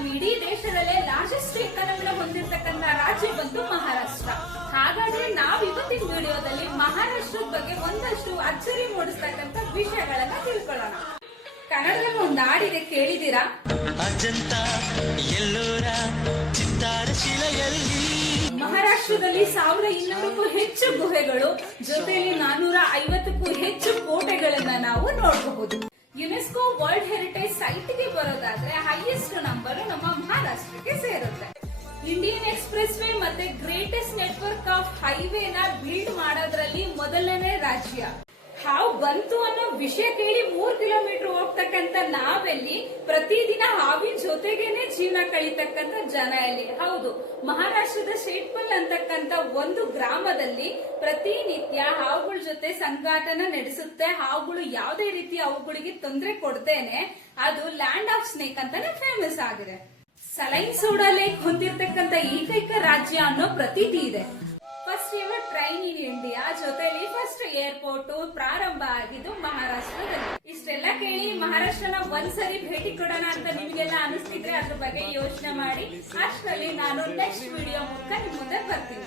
ನಮ್ಮ ಇಡೀ ದೇಶದಲ್ಲೇ ಲಾರ್ಜೆಸ್ಟ್ ಎಕಾನಮಿನ ಹೊಂದಿರತಕ್ಕಂತ ರಾಜ್ಯ ಬಂದು ಮಹಾರಾಷ್ಟ್ರ. ಹಾಗಾದ್ರೆ ನಾವ್ ಇವತ್ತಿನ ವಿಡಿಯೋದಲ್ಲಿ ಮಹಾರಾಷ್ಟ್ರದ ಬಗ್ಗೆ ಒಂದಷ್ಟು ಅಚ್ಚರಿ ಮೂಡಿಸ್ತಕ್ಕಂತ ವಿಷಯಗಳನ್ನ ತಿಳ್ಕೊಳ್ಳೋಣ. ಕನ್ನಡದಲ್ಲಿ ಒಂದು ಹಾಡಿದೆ, ಕೇಳಿದೀರಾ? ಅಜಂತ ಎಲ್ಲೋರ ಚಿತ್ತಾರ ಶಿಲೆಯಲ್ಲಿ ಮಹಾರಾಷ್ಟ್ರದಲ್ಲಿ 1200ಕ್ಕೂ ಹೆಚ್ಚು ಗುಹೆಗಳು, ಜೊತೆಯಲ್ಲಿ 450ಕ್ಕೂ ಹೆಚ್ಚು ಕೋಟೆಗಳನ್ನ ನಾವು ನೋಡಬಹುದು. ಯುನೆಸ್ಕೋ ವರ್ಲ್ಡ್ ಹೆರಿಟೇಜ್ ಸೈಟ್ ಗೆ ಬರೋದಾದ್ರೆ ಹೈಯೆಸ್ಟ್ ನಂಬರ್ ನಮ್ಮ ಮಹಾರಾಷ್ಟ್ರಕ್ಕೆ ಸೇರುತ್ತೆ. ಇಂಡಿಯನ್ ಎಕ್ಸ್ಪ್ರೆಸ್ ವೇ ಮತ್ತೆ ಗ್ರೇಟೆಸ್ಟ್ ನೆಟ್ವರ್ಕ್ ಆಫ್ ಹೈವೇನ ಬಿಲ್ಡ್ ಮಾಡೋದ್ರಲ್ಲಿ ಮೊದಲನೇ ರಾಜ್ಯ. ಹಾವು ಬಂತು ಅನ್ನೋ ವಿಷಯ ಕೇಳಿ 3 ಕಿಲೋಮೀಟರ್ ಹೋಗ್ತಕ್ಕಂತ ನಾವೆಲ್ಲಿ ಪ್ರತಿದಿನ ಹಾವಿನ ಜೊತೆಗೇನೆ ಜೀವನ ಕಳೀತಕ್ಕಂತ ಜನ ಎಲ್ಲಿ? ಹೌದು, ಮಹಾರಾಷ್ಟ್ರದ ಶೇಟ್ಪಲ್ ಅಂತಕ್ಕಂತ ಒಂದು ಗ್ರಾಮದಲ್ಲಿ ಪ್ರತಿನಿತ್ಯ ಹಾವುಗಳ ಜೊತೆ ಸಂಘಾಟನ ನಡೆಸುತ್ತೆ. ಹಾವುಗಳು ಯಾವುದೇ ರೀತಿ ಅವುಗಳಿಗೆ ತೊಂದರೆ ಕೊಡ್ತೇನೆ ಅದು ಲ್ಯಾಂಡ್ ಆಫ್ ಸ್ನೇಕ್ ಅಂತಾನೆ ಫೇಮಸ್ ಆಗಿದೆ. ಸಲೈನ್ ಸೋಡಾ ಲೇಕ್ ಹೊಂದಿರತಕ್ಕಂತ ಏಕೈಕ ರಾಜ್ಯ ಅನ್ನೋ ಪ್ರತೀತಿ ಇದೆ. First ever train in India, ಜೊತೆಲಿ ಫಸ್ಟ್ ಏರ್ಪೋರ್ಟ್ ಪ್ರಾರಂಭ ಆಗಿದ್ದು ಮಹಾರಾಷ್ಟ್ರದಲ್ಲಿ. ಇಷ್ಟೆಲ್ಲ ಕೇಳಿ ಮಹಾರಾಷ್ಟ್ರನ ಒಂದ್ಸರಿ ಭೇಟಿ ಕೊಡೋಣ ಅಂತ ನಿಮ್ಗೆಲ್ಲ ಅನಿಸ್ತಿದ್ರೆ ಅದ್ರ ಬಗ್ಗೆ ಯೋಚನೆ ಮಾಡಿ. ಅಷ್ಟರಲ್ಲಿ ನಾನು ನೆಕ್ಸ್ಟ್ ವಿಡಿಯೋ ಮೂಲಕ ನಿಮ್ ಮುಂದೆ ಬರ್ತೀನಿ.